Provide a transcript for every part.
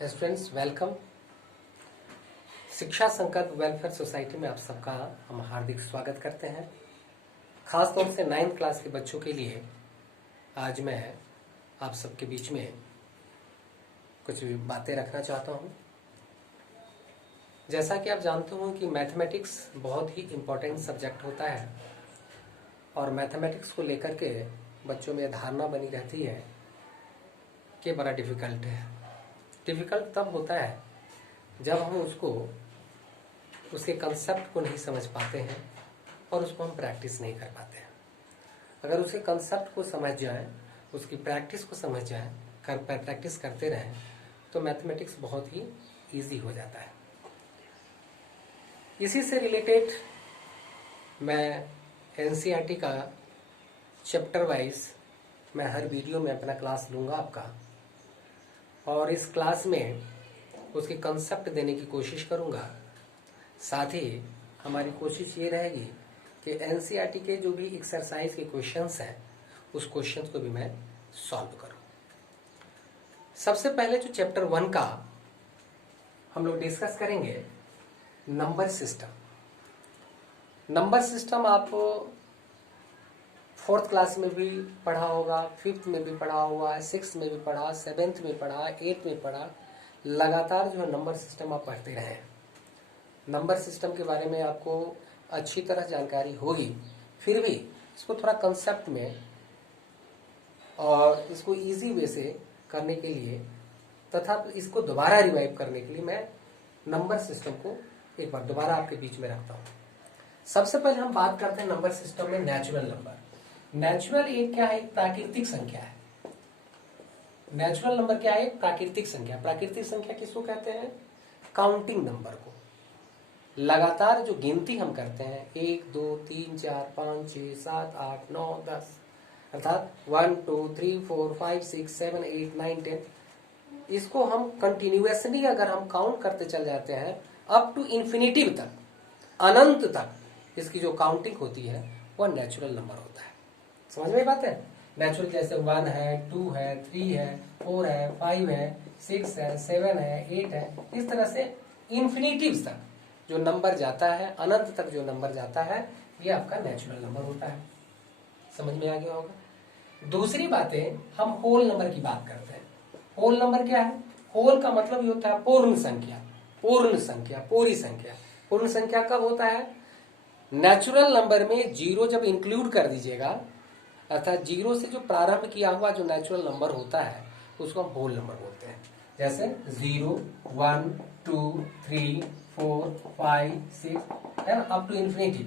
Students welcome. शिक्षा संकल्प welfare society में आप सबका हम हार्दिक स्वागत करते हैं। खास तौर से 9th क्लास के बच्चों के लिए आज मैं आप सबके बीच में कुछ बातें रखना चाहता हूं। जैसा कि आप जानते हो कि मैथमेटिक्स बहुत ही इम्पोर्टेंट सब्जेक्ट होता है और मैथमेटिक्स को लेकर के बच्चों में धारणा बनी रहती है कि बड़ा डिफ़िकल्ट है। डिफ़िकल्ट तब होता है जब हम उसके कंसेप्ट को नहीं समझ पाते हैं और उसको हम प्रैक्टिस नहीं कर पाते हैं। अगर उसके कंसेप्ट को समझ जाएं, उसकी प्रैक्टिस को समझ जाएं, प्रैक्टिस करते रहें तो मैथमेटिक्स बहुत ही इजी हो जाता है। इसी से रिलेटेड मैं एनसीईआरटी का चैप्टर वाइज मैं हर वीडियो में अपना क्लास लूँगा आपका, और इस क्लास में उसके कंसेप्ट देने की कोशिश करूँगा। साथ ही हमारी कोशिश ये रहेगी कि एनसीईआरटी के जो भी एक्सरसाइज के क्वेश्चंस हैं उस क्वेश्चंस को भी मैं सॉल्व करूँ। सबसे पहले जो चैप्टर 1 का हम लोग डिस्कस करेंगे नंबर सिस्टम। नंबर सिस्टम आप 4th क्लास में भी पढ़ा होगा, 5th में भी पढ़ा होगा, 6th में भी पढ़ा, 7th में पढ़ा, 8th में पढ़ा। लगातार जो है नंबर सिस्टम आप पढ़ते रहें। नंबर सिस्टम के बारे में आपको अच्छी तरह जानकारी होगी, फिर भी इसको थोड़ा कंसेप्ट में और इसको इजी वे से करने के लिए तथा इसको दोबारा रिवाइव करने के लिए मैं नंबर सिस्टम को एक बार दोबारा आपके बीच में रखता हूँ। सबसे पहले हम बात करते हैं नंबर सिस्टम में नेचुरल नंबर। नेचुरल एक क्या है? एक प्राकृतिक संख्या है। नेचुरल नंबर क्या है? प्राकृतिक संख्या। प्राकृतिक संख्या किसको कहते हैं? काउंटिंग नंबर को। लगातार जो गिनती हम करते हैं 1 2 3 4 5 6 7 8 9 10 अर्थात 1 2 3 4 5 6 7 8 9 10, इसको हम कंटिन्यूअसली अगर हम काउंट करते चल जाते हैं अप टू इन्फिनिटी तक, अनंत तक, इसकी जो काउंटिंग होती है वह नेचुरल नंबर होता है। समझ में बात है? नेचुरल जैसे 1 है, 2 है, 3 है, 4 है, 5 है, 6 है, 7 है, 8 है, इस तरह से इन्फिनिटी तक जो नंबर जाता है, अनंत तक जो नंबर जाता है, ये आपका नेचुरल नंबर होता है। समझ में आ गया होगा। दूसरी बातें, हम होल नंबर की बात करते हैं। होल नंबर क्या है? होल का मतलब ये होता है पूर्ण संख्या। पूर्ण संख्या, पूरी संख्या। पूर्ण संख्या कब होता है? नेचुरल नंबर में 0 जब इंक्लूड कर दीजिएगा, अर्थात 0 से जो प्रारंभ किया हुआ जो नेचुरल नंबर होता है उसको हम होल नंबर बोलते हैं। जैसे 0 1 2 3 4 5 6 है ना, अप टू इन्फिनिटी,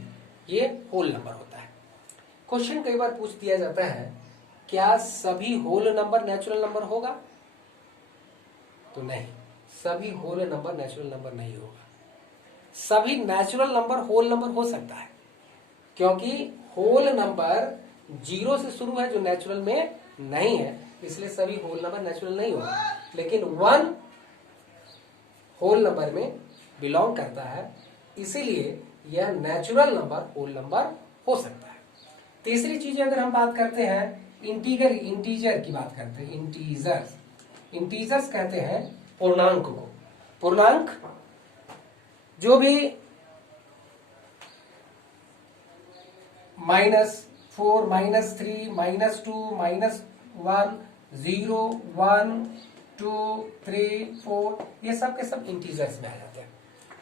ये होल नंबर होता है। क्वेश्चन कई बार पूछ दिया जाता है, क्या सभी होल नंबर नेचुरल नंबर होगा? तो नहीं, सभी होल नंबर नेचुरल नंबर नहीं होगा। सभी नेचुरल नंबर होल नंबर हो सकता है, क्योंकि होल नंबर 0 से शुरू है जो नेचुरल में नहीं है, इसलिए सभी होल नंबर नेचुरल नहीं होगा। लेकिन 1 होल नंबर में बिलोंग करता है, इसीलिए यह नेचुरल नंबर होल नंबर हो सकता है। तीसरी चीज अगर हम बात करते हैं इंटीजर की बात करते हैं। इंटीजर्स कहते हैं पूर्णांक को। पूर्णांक जो भी -4 -3 -2 -1 0 1 2 3 4, ये सब के सब इंटीजर्स में आ जाते हैं।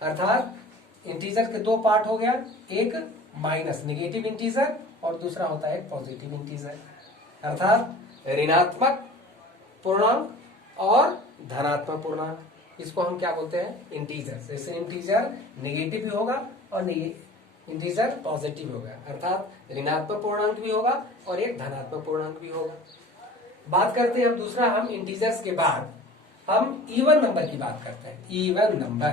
अर्थात इंटीजर के 2 पार्ट हो गया, एक माइनस नेगेटिव इंटीजर और दूसरा होता है पॉजिटिव इंटीजर। अर्थात ऋणात्मक पूर्णांक और धनात्मक पूर्णांक, इसको हम क्या बोलते हैं? इंटीजर। जैसे इंटीजर नेगेटिव भी होगा और इंटीजर पॉजिटिव होगा, अर्थात ऋणात्मक पूर्णांक भी होगा और एक धनात्मक पूर्णांक भी होगा। बात करते हैं अब दूसरा, हम इंटीजर्स के बाद हम इवन नंबर की बात करते हैं। इवन नंबर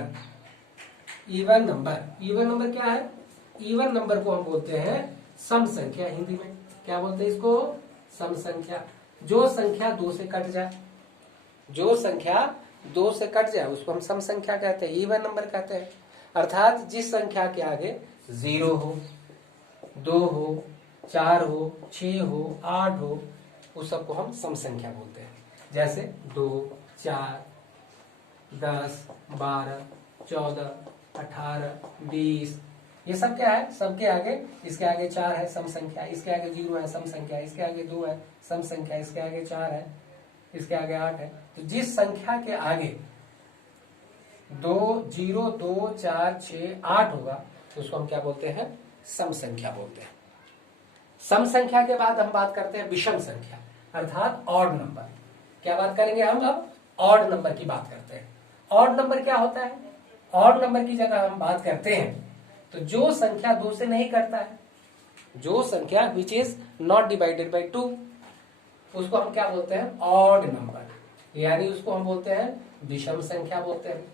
क्या है? इवन नंबर को हम बोलते हैं सम संख्या। हिंदी में क्या बोलते हैं इसको? सम संख्या। जो संख्या 2 से कट जाए, जो संख्या 2 से कट जाए उसको हम सम संख्या कहते हैं, इवन नंबर कहते हैं। अर्थात जिस संख्या के आगे 0 हो, 2 हो, 4 हो, 6 हो, 8 हो, उस सबको हम सम संख्या बोलते हैं। जैसे 2 4 10, 12, 14, 18, 20, ये सब क्या है? सबके आगे, इसके आगे 4 है सम संख्या, इसके आगे 0 है सम संख्या, इसके आगे 2 है सम संख्या, इसके आगे 4 है, इसके आगे 8 है। तो जिस संख्या के आगे 2, 0, 2, 4, 6, 8 होगा तो उसको हम क्या बोलते हैं? सम संख्या बोलते हैं। सम संख्या के बाद हम बात करते हैं विषम संख्या अर्थात ऑड नंबर। क्या बात करेंगे हम? अब ऑड नंबर की बात करते हैं। ऑड नंबर क्या होता है? ऑड नंबर की जगह हम बात करते हैं तो जो संख्या 2 से नहीं करता है, जो संख्या which is not divided by 2, उसको हम क्या बोलते हैं? ऑड नंबर, यानी उसको हम बोलते हैं विषम संख्या बोलते हैं।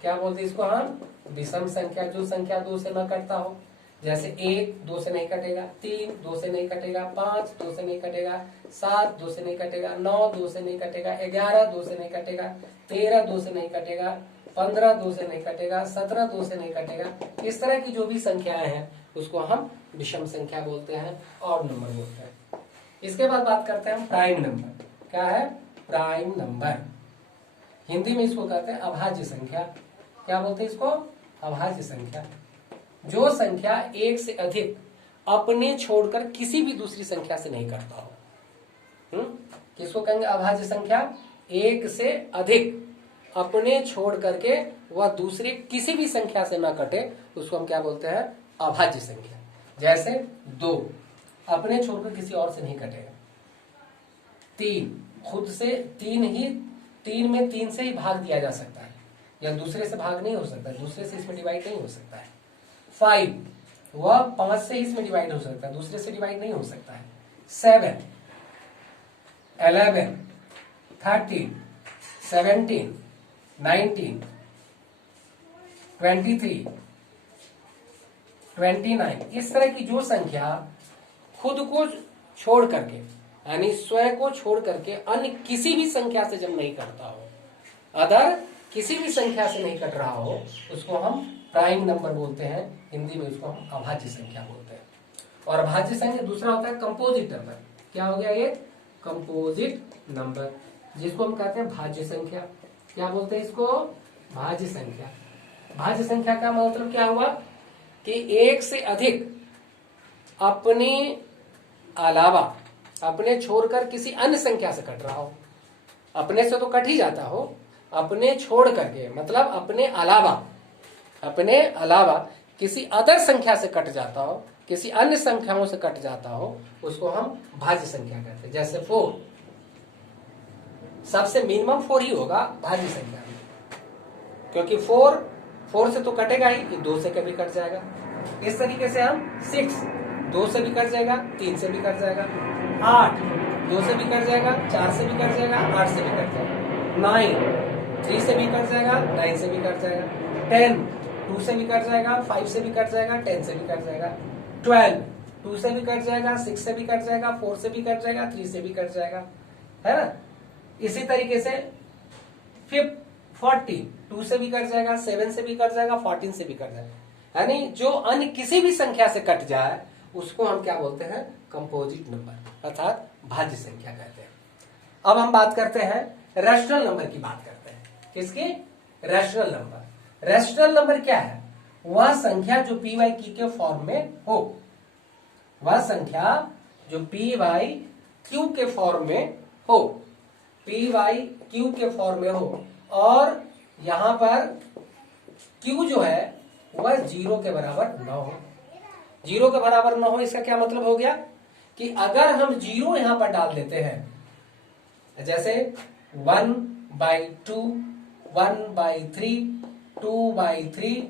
क्या बोलते हैं इसको हम? विषम संख्या। जो संख्या 2 से न कटता हो, जैसे 1 2 से नहीं कटेगा, 3 2 से नहीं कटेगा, 5 2 से नहीं कटेगा, 7 2 से नहीं कटेगा, 9 2 से नहीं कटेगा, 11 2 से नहीं कटेगा, 13 2 से नहीं कटेगा, 15 2 से नहीं कटेगा, 17 2 से नहीं कटेगा। इस तरह की जो भी संख्याएं हैं उसको हम विषम संख्या बोलते हैं, ऑड नंबर बोलते हैं। इसके बाद बात करते हैं हम प्राइम नंबर। क्या है? Prime number. हिंदी में इसको कहते हैं अभाज्य संख्या। क्या बोलते हैं इसको? अभाज्य संख्या। जो संख्या 1 से अधिक अपने छोड़कर किसी भी दूसरी संख्या से नहीं करता हो। किसको कहेंगे अभाज्य संख्या? 1 से अधिक अपने छोड़ करके वह दूसरे किसी भी संख्या से ना कटे, उसको हम क्या बोलते हैं? अभाज्य संख्या। जैसे 2 अपने छोड़कर किसी और से नहीं कटेगा, 3 खुद से 3 में 3 से ही भाग दिया जा सकता है, या दूसरे से भाग नहीं हो सकता, दूसरे से इसमें डिवाइड नहीं हो सकता है। 5 वह 5 से इसमें डिवाइड हो सकता है, दूसरे से डिवाइड नहीं हो सकता है। 7 11 13 17 19 23 29, इस तरह की जो संख्या खुद को छोड़ करके यानी स्वयं को छोड़ करके अन्य किसी भी संख्या से जब नहीं करता हो, अदर किसी भी संख्या से नहीं कट रहा हो, उसको हम प्राइम नंबर बोलते हैं। हिंदी में उसको हम अभाज्य संख्या बोलते हैं। और अभाज्य संख्या दूसरा होता है कंपोजिट नंबर। क्या हो गया ये? कंपोजिट नंबर, जिसको हम कहते हैं भाज्य संख्या। क्या बोलते हैं इसको? भाज्य संख्या। भाज्य संख्या का मतलब क्या हुआ कि 1 से अधिक अपने अलावा, अपने छोड़कर किसी अन्य संख्या से कट रहा हो। अपने से तो कट ही जाता हो, अपने छोड़ करके मतलब अपने अलावा किसी अदर संख्या से कट जाता हो, किसी अन्य संख्याओं से कट जाता हो, उसको हम भाज्य संख्या कहते हैं। जैसे 4, सबसे मिनिमम 4 ही होगा भाज्य संख्या में, क्योंकि 4 से तो कटेगा ही, 2 से कभी कट जाएगा। इस तरीके से हम 6 2 से भी कट जाएगा, 3 से भी कट जाएगा। 8 2 से भी कट जाएगा, 4 से भी कट जाएगा, 8 से भी कट जाएगा। 9 3 से भी कट जाएगा, 9 से भी कट जाएगा। 10 2 से भी कट जाएगा, 5 से भी कट जाएगा, 10 से भी कट जाएगा। 12 2 से भी कट जाएगा, 6 से भी कट जाएगा, 4 से भी कट जाएगा, 3 से भी कट जाएगा, है ना। इसी तरीके से 40 2 से भी कट जाएगा, 7 से भी कट जाएगा, 14 से भी कट जाएगा। यानी जो अन्य किसी भी संख्या से कट जाए उसको हम क्या बोलते हैं? कंपोजिट नंबर अर्थात भाज्य संख्या कहते हैं। अब हम बात करते हैं रैशनल नंबर की बात करते हैं। किसकी? Rational number. रैशनल नंबर क्या है? वह संख्या जो पी वाई क्यू के फॉर्म में हो, वह संख्या जो पी वाई क्यू के फॉर्म में हो, पी वाई क्यू के फॉर्म में हो, और यहां पर क्यू जो है वह 0 के बराबर न हो। 0 के बराबर न हो, इसका क्या मतलब हो गया कि अगर हम 0 यहां पर डाल देते हैं, जैसे 1/2, 1/3, 2/3,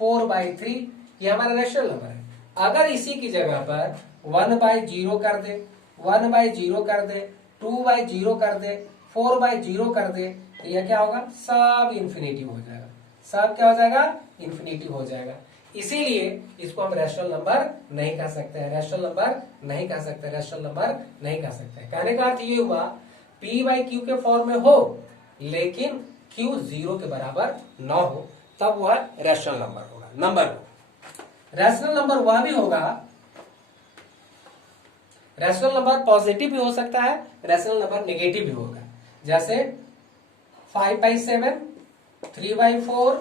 4/3, ये हमारा रैशनल नंबर है। अगर इसी की जगह पर 1/0 कर दे, 1/0 कर दे, 2/0 कर दे, 4/0 कर दे, तो यह क्या होगा? सब इन्फिनेटिव हो जाएगा। सब क्या हो जाएगा? इन्फिनेटिव हो जाएगा। इसीलिए इसको हम रैशनल नंबर नहीं कह सकते हैं, रैशनल नंबर नहीं कह सकते, रैशनल नंबर नहीं कह सकते। कहने का अर्थ ये हुआ पी बाई क्यू के फॉर्म में हो लेकिन क्यू 0 के बराबर न हो, तब वह रैशनल नंबर होगा। नंबर रैशनल नंबर वह भी होगा, रैशनल नंबर पॉजिटिव भी हो सकता है, रैशनल नंबर नेगेटिव भी होगा। जैसे 5/7, 3/4,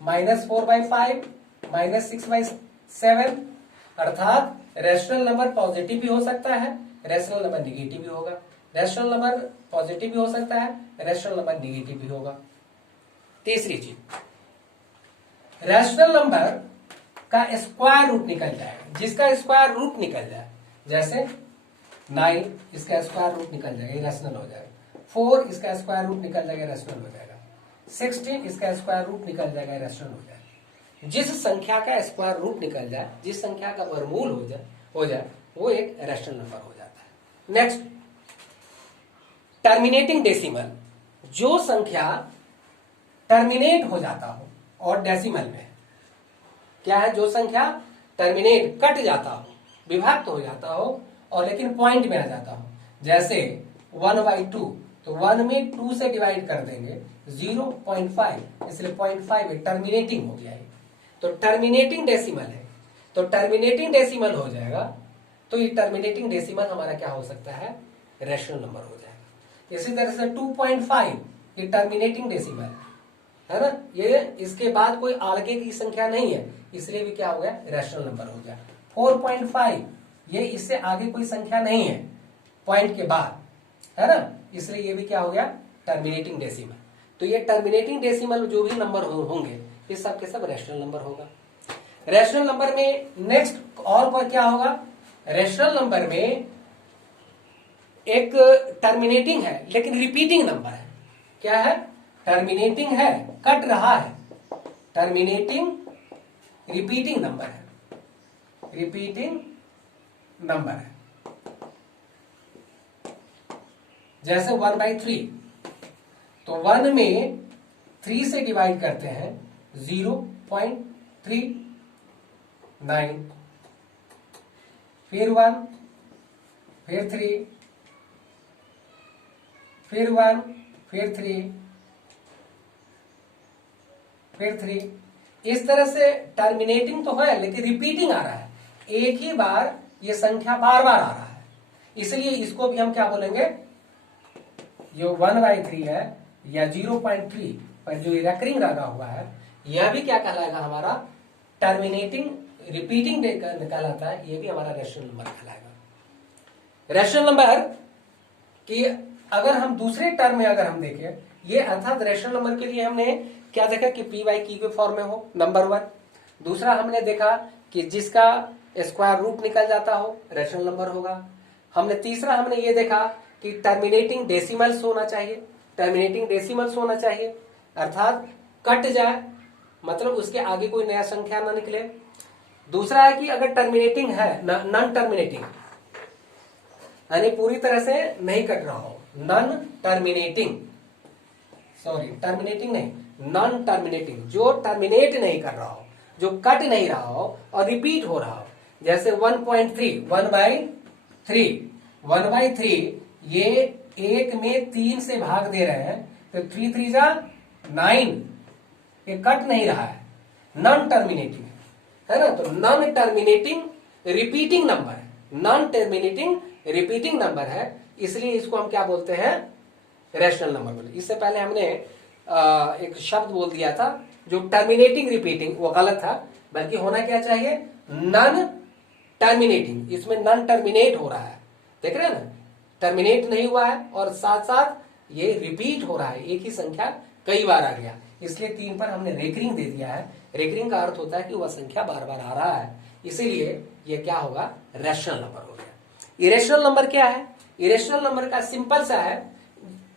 -4/5, -6/7। अर्थात रेशनल नंबर पॉजिटिव भी हो सकता है, रेशनल नंबर निगेटिव भी होगा। रेशनल नंबर पॉजिटिव भी हो सकता है, रेशनल नंबर निगेटिव भी होगा। तीसरी चीज, रेशनल नंबर का स्क्वायर रूट निकल जाएगा, जिसका स्क्वायर रूट निकल जाए, जैसे 9 इसका स्क्वायर रूट निकल जाएगा, रेशनल हो जाएगा। 4 इसका स्क्वायर रूट निकल जाएगा, रेशनल हो जाएगा। 16 इसका स्क्वायर रूट निकल जाएगा, रेशनल हो जाएगा। जिस संख्या का स्क्वायर रूट निकल जाए, जिस संख्या का वर्गमूल हो जाए वो एक रेशनल नंबर हो जाता है। नेक्स्ट, टर्मिनेटिंग डेसिमल, जो संख्या टर्मिनेट हो जाता हो और डेसिमल में क्या है, जो संख्या टर्मिनेट कट जाता हो, विभक्त हो जाता हो और लेकिन पॉइंट में आ जाता हो, जैसे 1/2, तो 1 में 2 से डिवाइड कर देंगे 0.5, इसलिए 0.5 टर्मिनेटिंग हो गया है, तो टर्मिनेटिंग डेसिमल है, तो टर्मिनेटिंग डेसिमल हो जाएगा। तो ये टर्मिनेटिंग डेसिमल हमारा क्या हो सकता है, रेशनल नंबर हो जाएगा। इसी तरह से 2.5 ये टर्मिनेटिंग डेसिमल है ना, ये इसके बाद कोई आगे की संख्या नहीं है, इसलिए भी क्या हो गया, रेशनल नंबर हो गया। 4.5 ये इससे आगे कोई संख्या नहीं है पॉइंट के बाद, है ना, इसलिए ये भी क्या हो गया, टर्मिनेटिंग डेसिमल। तो ये टर्मिनेटिंग डेसिमल जो भी नंबर होंगे ये सब के सब रेशनल नंबर होगा। रेशनल नंबर में नेक्स्ट और पर क्या होगा, रेशनल नंबर में एक टर्मिनेटिंग है लेकिन रिपीटिंग नंबर है। क्या है, टर्मिनेटिंग है, कट रहा है, टर्मिनेटिंग रिपीटिंग नंबर है, रिपीटिंग नंबर है। जैसे 1/3, तो 1 में 3 से डिवाइड करते हैं 0.39, फिर 1, फिर 3, फिर 1, फिर 3, फिर 3। इस तरह से टर्मिनेटिंग तो है लेकिन रिपीटिंग आ रहा है, एक ही बार ये संख्या बार बार आ रहा है, इसलिए इसको भी हम क्या बोलेंगे, जो 1/3 है या 0.3 पर जो रेकरिंग लगा हुआ है, यह भी क्या कहलाएगा, हमारा टर्मिनेटिंग रिपीटिंग कहलाता है, यह भी हमारा रेशनल नंबर कहलाएगा। रेशनल नंबर की अगर हम दूसरे टर्म में अगर हम देखें, ये अर्थात रेशनल नंबर के लिए हमने क्या देखा कि p/q के फॉर्म में हो, नंबर 1। दूसरा हमने देखा कि जिसका स्क्वायर रूट निकल जाता हो, रेशनल नंबर होगा। हमने तीसरा हमने ये देखा कि टर्मिनेटिंग डेसिमल्स होना चाहिए, टर्मिनेटिंग डेसिमल्स होना चाहिए, अर्थात कट जाए, मतलब उसके आगे कोई नया संख्या ना निकले। दूसरा है कि अगर टर्मिनेटिंग है, नॉन टर्मिनेटिंग यानी पूरी तरह से नहीं कट रहा हो, नॉन टर्मिनेटिंग, सॉरी टर्मिनेटिंग नहीं, नॉन टर्मिनेटिंग, जो टर्मिनेट नहीं कर रहा हो, जो कट नहीं रहा हो और रिपीट हो रहा हो, जैसे 1.3, 1/3 ये 1 में 3 से भाग दे रहे हैं, तो 3 3 जा 9, ये कट नहीं रहा है, नॉन टर्मिनेटिंग है ना, तो नॉन टर्मिनेटिंग रिपीटिंग नंबर है, नॉन टर्मिनेटिंग रिपीटिंग नंबर है, इसलिए इसको हम क्या बोलते हैं, रेशनल नंबर बोले। इससे पहले हमने एक शब्द बोल दिया था जो टर्मिनेटिंग रिपीटिंग, वो गलत था, बल्कि होना क्या चाहिए, नॉन टर्मिनेटिंग। इसमें नॉन टर्मिनेट हो रहा है, देख रहे हैं ना, टर्मिनेट नहीं हुआ है और साथ साथ ये रिपीट हो रहा है, एक ही संख्या कई बार आ गया, इसलिए 3 पर हमने रेकरिंग दे दिया है। रेकरिंग का अर्थ होता है कि वह संख्या बार बार आ रहा है, इसीलिए ये क्या होगा, रेशनल नंबर हो गया। इरेशनल नंबर क्या है, इरेशनल नंबर का सिंपल सा है,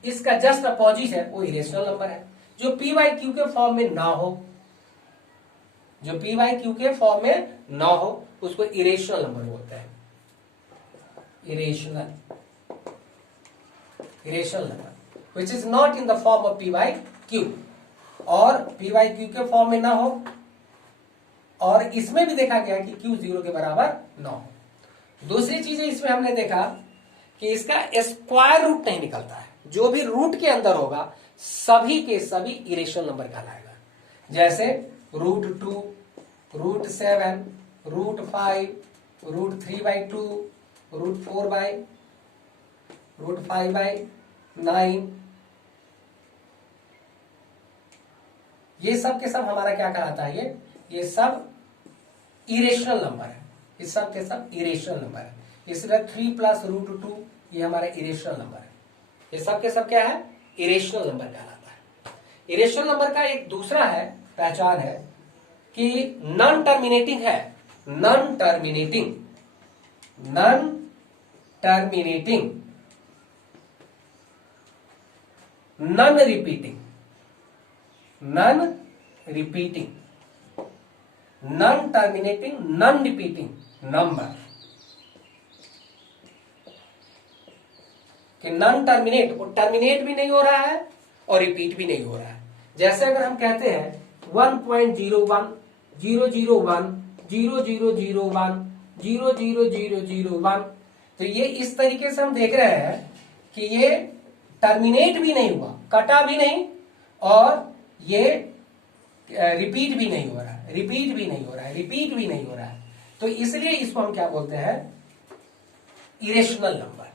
इसका जस्ट अपोजिट है, वो इरेशनल नंबर है, जो p/q के फॉर्म में ना हो, जो p/q के फॉर्म में ना हो उसको इरेशनल नंबर बोलते हैं, irrational number which is not in the form of p/q, और p/q के फॉर्म में ना हो, और इसमें भी देखा गया कि q 0 के बराबर ना हो। दूसरी चीज इसमें हमने देखा कि इसका स्क्वायर रूट नहीं निकलता है, जो भी रूट के अंदर होगा सभी के सभी इरेशनल नंबर कहलाएगा, जैसे √2, √7, √5, √3/2, √4/, √5/9, ये सब के सब हमारा क्या कहलाता है, ये सब इरेशनल नंबर है, इस सब के सब इरेशनल नंबर है। इसलिए 3 + √2 ये हमारा इरेशनल नंबर है। ये सब के सब क्या है, इरेशनल नंबर कहलाता है। इरेशनल नंबर का एक दूसरा है पहचान है कि नॉन टर्मिनेटिंग है, non terminating, non terminating, non repeating, non repeating, non terminating, non repeating number कि नॉन टर्मिनेट, वो टर्मिनेट भी नहीं हो रहा है और रिपीट भी नहीं हो रहा है। जैसे अगर हम कहते हैं 1.01 001 0001 00001, तो ये इस तरीके से हम देख रहे हैं कि ये टर्मिनेट भी नहीं हुआ, कटा भी नहीं, और ये रिपीट भी नहीं हो रहा है, रिपीट भी नहीं हो रहा है, रिपीट भी नहीं हो रहा है। तो इसलिए इसको हम क्या बोलते हैं, इरेशनल नंबर।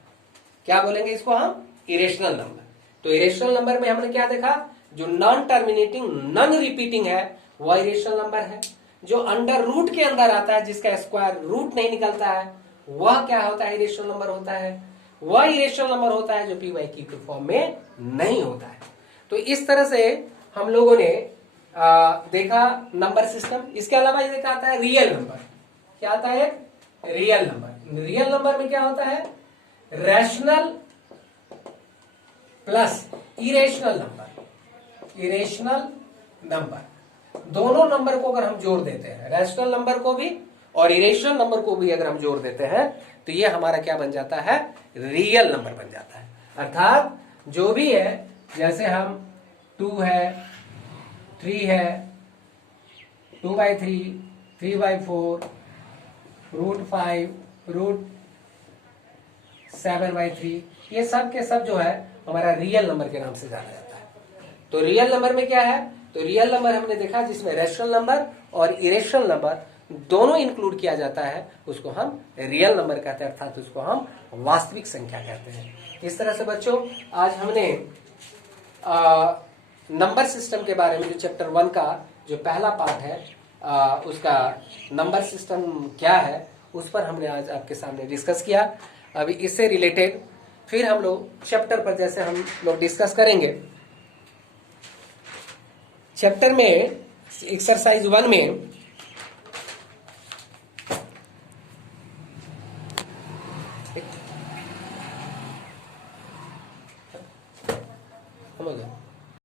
क्या बोलेंगे इसको हम, इरेशनल नंबर। तो इरेशनल नंबर में हमने क्या देखा, जो नॉन टर्मिनेटिंग, नॉन रिपीटिंग है वह इरेशनल नंबर है। जो अंडर रूट के अंदर आता है, जिसका स्क्वायर रूट नहीं निकलता है, वह क्या होता है, इरेशनल नंबर होता है। वह इरेशनल नंबर होता है जो PYQ के फॉर्म में नहीं होता है। तो इस तरह से हम लोगों ने देखा नंबर सिस्टम। इसके अलावा ये देखा आता है रियल नंबर। क्या आता है, रियल नंबर। रियल नंबर में क्या होता है, rational plus irrational number, irrational number, दोनों नंबर को अगर हम जोड़ देते हैं, रैशनल नंबर को भी और इरेशनल नंबर को भी अगर हम जोड़ देते हैं, तो ये हमारा क्या बन जाता है, रियल नंबर बन जाता है। अर्थात जो भी है, जैसे हम 2 है, 3 है, 2/3, 3/4, √5, √7/3, ये सब के सब जो है हमारा रियल नंबर के नाम से जाना जाता है। तो रियल नंबर में क्या है, तो रियल नंबर हमने देखा जिसमें रैशनल नंबर और इरेशनल नंबर दोनों इंक्लूड किया जाता है, उसको हम रियल नंबर कहते हैं, अर्थात उसको हम वास्तविक संख्या कहते हैं। इस तरह से बच्चों आज हमने नंबर सिस्टम के बारे में, जो चैप्टर 1 का जो पहला पार्ट है, उसका नंबर सिस्टम क्या है, उस पर हमने आज आपके सामने डिस्कस किया। अभी इससे रिलेटेड फिर हम लोग चैप्टर पर जैसे हम लोग डिस्कस करेंगे। चैप्टर में एक्सरसाइज 1 में